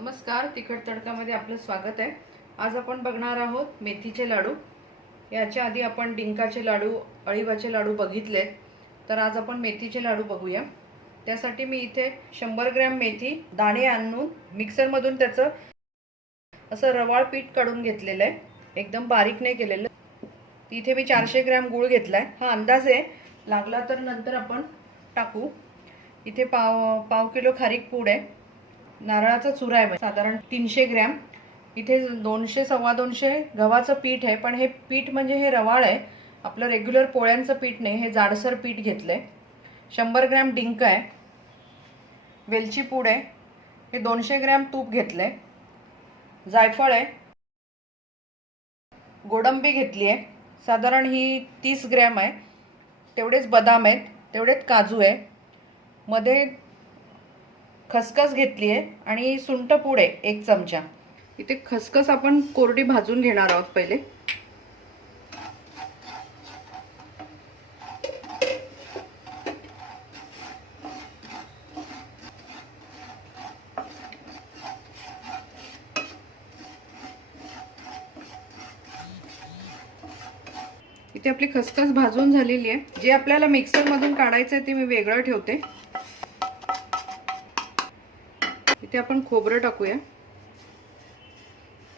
नमस्कार तिखट तडकामध्ये आपलं स्वागत आहे. आज आपण बघणार आहोत मेथीचे लाडू. याच्या आधी आपण डिंकाचे लाडू अळीवाचे लाडू बघितले. तर आज आपण मेथीचे लाडू बघूया. त्यासाठी मी इथे शंभर ग्रॅम मेथी दाणे आणून मिक्सरमधून त्याचं असं रवाळ पीठ काढून घेतलेलं आहे. एकदम बारीक नाही केलेलं. इथे मी चारशे ग्रॅम गूळ घेतलाय. हा अंदाज आहे. लागला तर नंतर आपण टाकू. इथे पाव पाव किलो खारीक पूड आहे. नारळाचा चुरा आहे म्हणजे साधारण तीनशे ग्रॅम. इथे दोनशे सव्वा दोनशे गव्हाचं पीठ आहे. पण हे पीठ म्हणजे हे रवाळ आहे. आपलं रेग्युलर पोळ्यांचं पीठ नाही हे जाडसर पीठ घेतलंय. शंभर ग्रॅम डिंक आहे. वेलची पूड आहे. हे दोनशे ग्रॅम तूप घेतलंय. जायफळ आहे. गोडंबी घेतली आहे. साधारण ही तीस ग्रॅम आहे. तेवढेच बदाम आहेत. तेवढेच काजू आहे. मध्ये खसखस घेतली आहे आणि सुंठ पूड आहे एक चमचा. इथे खसखस आपण कोरडी भाजून घेणार आहोत पहिले. इथे आपली खसखस भाजून झालेली आहे. जे आपल्याला मिक्सरमधून काढायचं आहे ते मी वेगळं ठेवते. इथे आपण खोबरं टाकूया.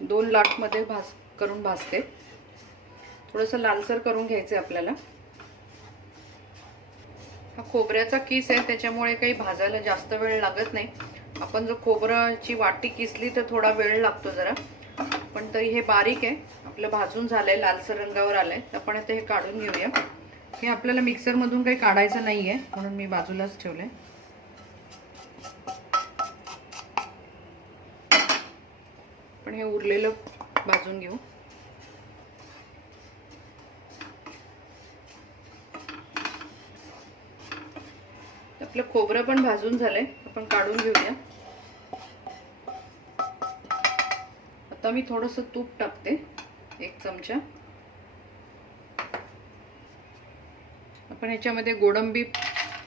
दोन लाटमध्ये भास करून भाजते थोडंसं लालसर करून घ्यायचं आहे आपल्याला. हा खोबऱ्याचा किस आहे त्याच्यामुळे काही भाजायला जास्त वेळ लागत नाही. आपण जर खोबऱ्याची वाटी किसली तर थोडा वेळ लागतो जरा. पण तरी हे बारीक आहे. आपलं भाजून झालंय लालसर रंगावर आलंय. आपण आता हे काढून घेऊया. हे आपल्याला मिक्सरमधून काही काढायचं नाही आहे म्हणून मी बाजूलाच ठेवलंय. आपण हे उरलेलं भाजून घेऊ. आपलं खोबरं पण भाजून झालंय. आपण काढून घेऊया. आता मी थोडंसं तूप टाकते एक चमचा. आपण ह्याच्यामध्ये गोडंबी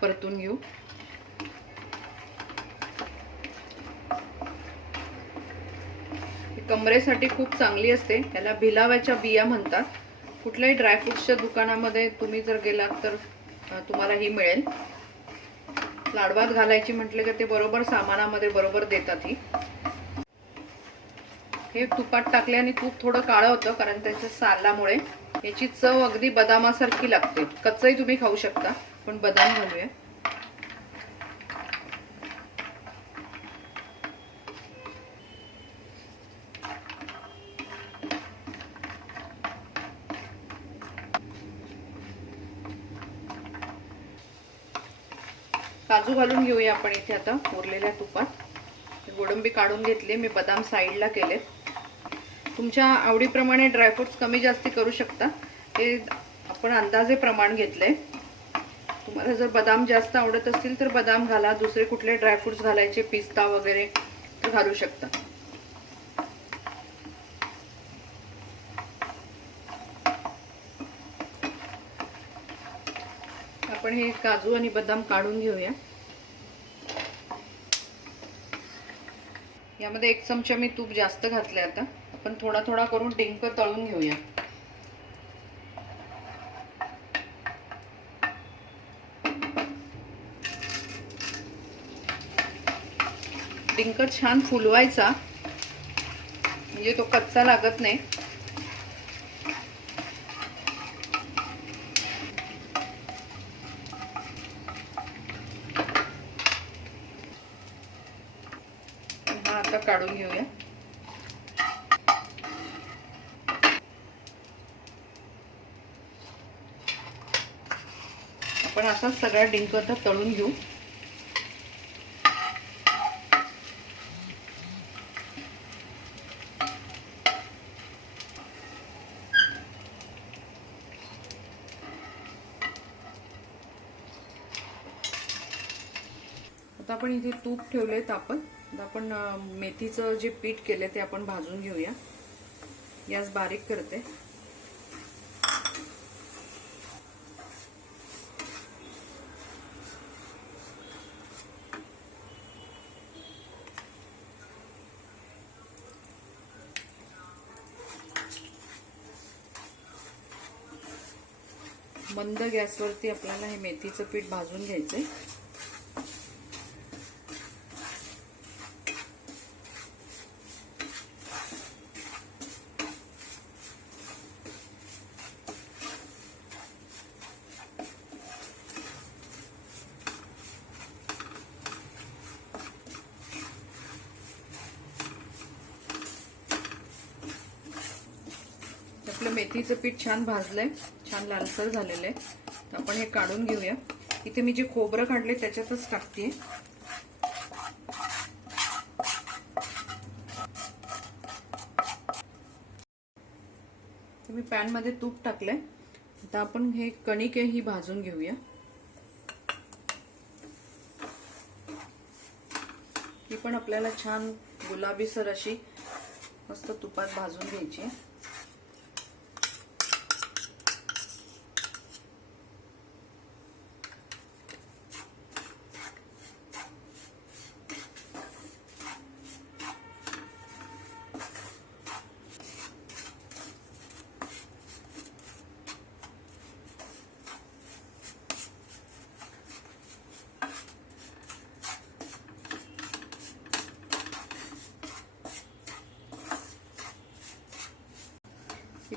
परतून घेऊ. कमरेसाठी खूप चांगली असते. याला भिलाव्याच्या बिया म्हणतात. कुठल्याही ड्रायफ्रुट्सच्या दुकानामध्ये तुम्ही जर गेलात तर तुम्हाला ही मिळेल. लाडवात घालायची म्हटलं की ते बरोबर सामानामध्ये बरोबर देतात ही. हे तुपात टाकल्याने तूप थोडं काळं होतं कारण त्याच्या सालामुळे. याची चव अगदी बदामासारखी लागते. कच्चही तुम्ही खाऊ शकता पण बदाम घालूया. काजू घालून घेऊया आपण इथे आता उरलेल्या तुपात. गोडंबी काढून घेतली मी बदाम साईडला केले तुमच्या आवडीप्रमाणे ड्रायफ्रुट्स कमी जास्ती करू शकता. ते आपण अंदाजे प्रमाण घेतले तुम्हाला जर बदाम जास्त आवडत असतील तर बदाम घाला. दुसरे कुठले ड्रायफ्रुट्स घालायचे पिस्ता वगैरे तर घालू शकता. हे काजू आणि बदाम काढून घेऊया. यामध्ये एक चमचा मी तूप जास्त घातले आता. आपण थोडा थोडा करून डिंक तळून घेऊया. डिंक छान फुलवायचा. म्हणजे तो कच्चा लागत नाही हा आता काढून घेऊया. आपण असा सगळा डिंक आता तळून घेऊ. आता आपण इथे तूप ठेवले तापत आपण मेथीचं जे पीठ केलं ते आपण भाजून घेऊया. यास बारीक करते. मंद गॅसवरती आपल्याला हे मेथीचं पीठ भाजून घ्यायचंय. मेथीचं पीठ छान भाजलंय. छान लालसर झालेलं आहे. तर आपण हे काढून घेऊया. इथे मी जे खोबरं काढले त्याच्यातच टाकते मी पॅनमध्ये तूप टाकलंय. आता आपण हे कणिक ही भाजून घेऊया. ही पण आपल्याला छान गुलाबीसर अशी मस्त तुपात भाजून घ्यायची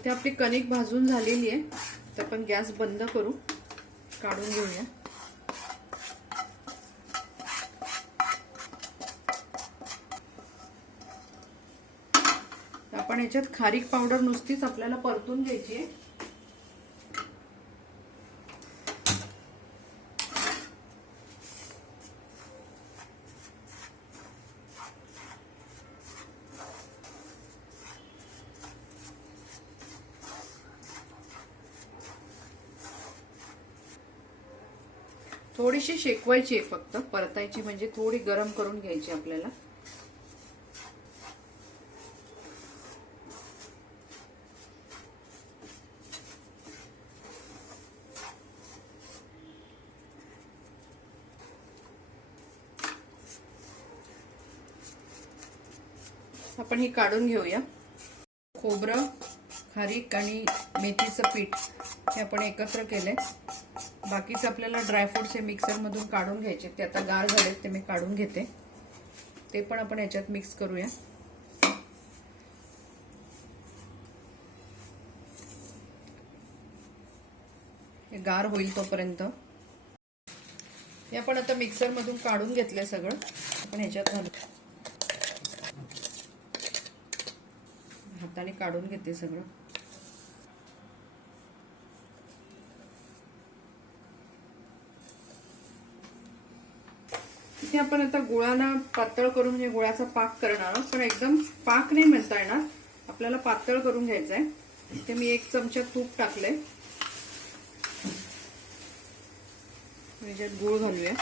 इथे आपली कणिक भाजून झालेली आहे. तर आपण गॅस बंद करू. काढून घेऊया. आपण याच्यात खारीक पावडर नुसतीच आपल्याला परतून घ्यायची आहे. थोडीशी शेकवायची आहे फक्त. परतायची म्हणजे थोडी गरम करून घ्यायची आपल्याला. आपण ही काढून घेऊया. खोबरं खारीक आणि मेथीचं पीठ हे आपण एकत्र केलंय. बाकीचं आपल्याला ड्रायफ्रुट्स हे मिक्सरमधून काढून घ्यायचे. ते आता गार झाले ते मी काढून घेते. ते पण आपण याच्यात मिक्स करूया. हे गार होईल तोपर्यंत. हे आपण आता मिक्सरमधून काढून घेतलं सगळं. आपण ह्याच्यात घालू. हाताने काढून घेते सगळं. इथे आपण आता गुळाला पातळ करून म्हणजे गुळाचा पाक करणार आहोत. पण एकदम पाक नाही म्हणता येणार. आपल्याला पातळ करून घ्यायचं आहे इथे मी एक चमचा तूप टाकलंय. याच्यात गुळ घालूया.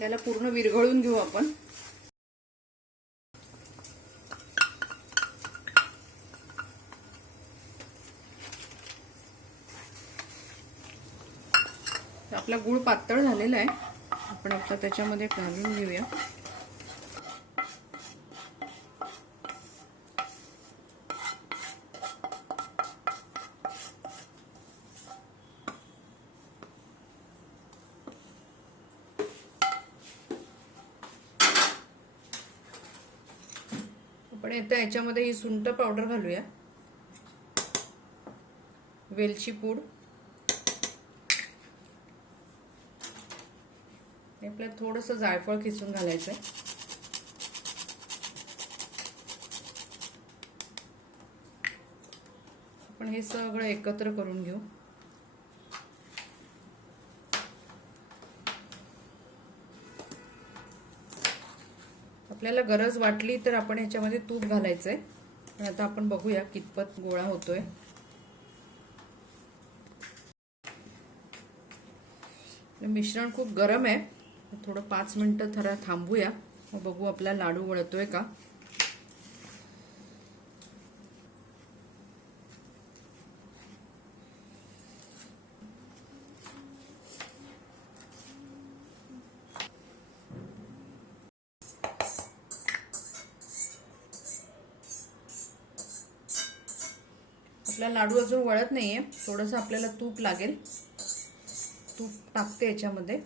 याला पूर्ण विरघळून घेऊ आपण. आपला गुळ पातळ झालेला आहे. आपण आता त्याच्यामध्ये घालून घेऊया. आपण आता याच्यामध्ये ही सुंट पावडर घालूया. वेलची पूड. आपल्याला थोडंसं जायफळ खिसून घालायचंय. आपण हे सगळं एकत्र करून घेऊ. आपल्याला गरज वाटली तर आपण ह्याच्यामध्ये तूप घालायचंय. पण आता आपण बघूया कितपत गोळा होतोय. मिश्रण खूप गरम आहे. थोडं पाच मिनटं थरा थांबूया. मग बघू आपला लाडू वळतोय का? आपला लाडू अजून वळत नाहीये. थोडंसं आपल्याला तूप लागेल. तूप टाकते याच्यामध्ये.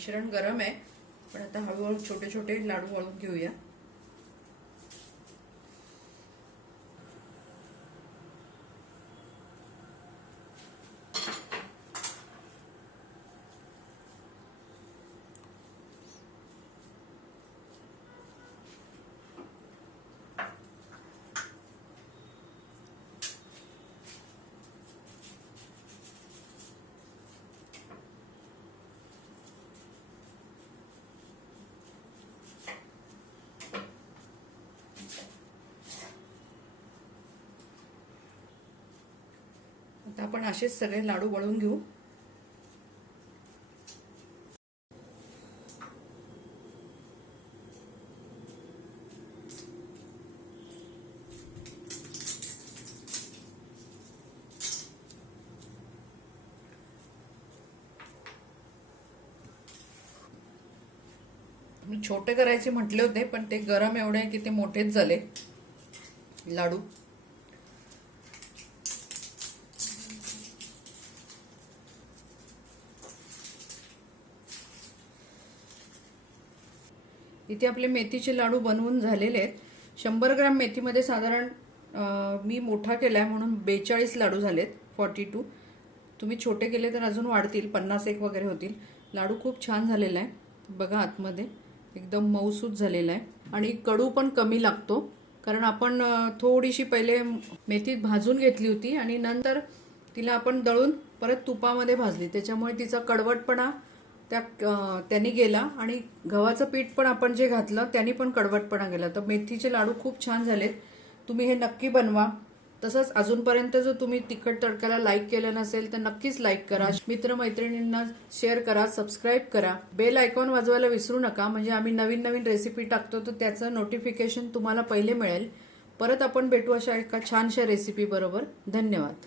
मिश्रण गरम आहे. पण आता हळूहळू छोटे छोटे लाडू वळून घेऊया. आता आपण असेच सगळे लाडू वळून घेऊ. छोटे करायचे म्हटले होते पण ते गरम एवढे की ते मोठेच झाले लाडू. इथे आपले मेथीचे लाडू बनवून झालेले आहेत. शंभर ग्रॅम मेथीमध्ये साधारण मी मोठा केला आहे म्हणून बेचाळीस लाडू झालेत फॉर्टी टू तुम्ही छोटे केले तर अजून वाढतील पन्नास एक वगैरे होतील. लाडू खूप छान झालेला आहे बघा आतमध्ये एकदम मऊसूत झालेला आहे आणि कडू पण कमी लागतो कारण आपण थोडीशी पहिले मेथी भाजून घेतली होती आणि नंतर तिला आपण दळून परत तुपामध्ये भाजली. त्याच्यामुळे तिचा कडवटपणा त्या त्यांनी गेला आणि गव्हाचं पीठ पण आपण जे घातलं त्यांनी पण कडवटपणा गेला तर मेथीचे लाडू खूप छान झालेत. तुम्ही हे नक्की बनवा. तसंच अजूनपर्यंत जर तुम्ही तिखट तडक्याला लाईक केलं नसेल तर नक्कीच लाईक करा. मित्रमैत्रिणींना शेअर करा सबस्क्राईब करा. बेल आयकॉन वाजवायला विसरू नका. म्हणजे आम्ही नवीन नवीन रेसिपी टाकतो तर त्याचं नोटिफिकेशन तुम्हाला पहिले मिळेल. परत आपण भेटू अशा एका छानशा रेसिपी बरोबर. धन्यवाद.